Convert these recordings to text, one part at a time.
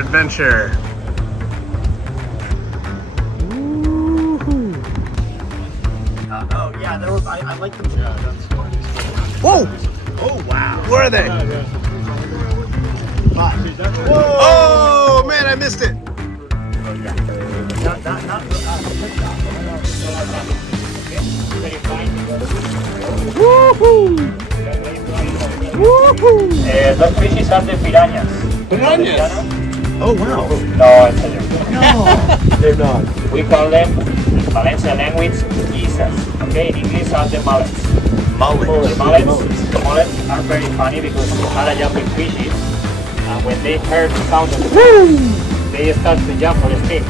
adventure. Oh yeah, there were. I like them. Yeah, that's fun. Whoa! Oh wow. Where are they? Oh man, I missed it. Woohoo! Woohoo! Those fishes are the piranhas. Piranhas? Oh wow. No, en serio. No, they're not. We call them in Valencia language geezers. Okay, in English are the mullets. Mullets. The mullets are very funny because they are a jumping fishes, and when they hear the sound of the fish, they start to jump for the stick.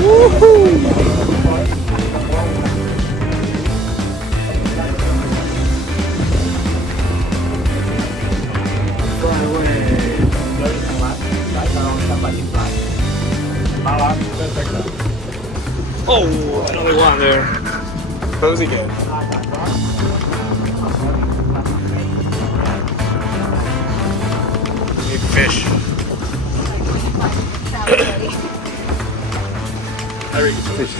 Woohoo! Oh, another one there. Pose again. Big fish. Very good fish.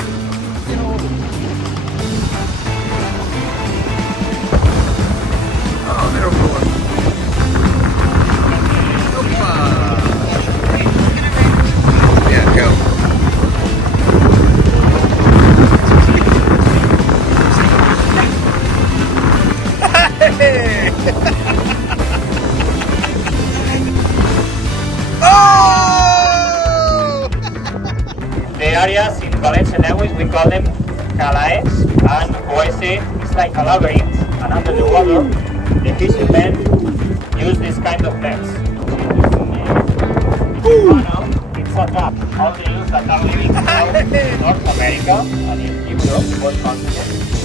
Oh, they're going. Yeah, go. Oh! The areas in Valencian language we call them hectares, and oasis is like a labyrinth, and under the water the fishermen use this kind of nets. It's a trap. All the eels that are living in North America and in Europe, both continents,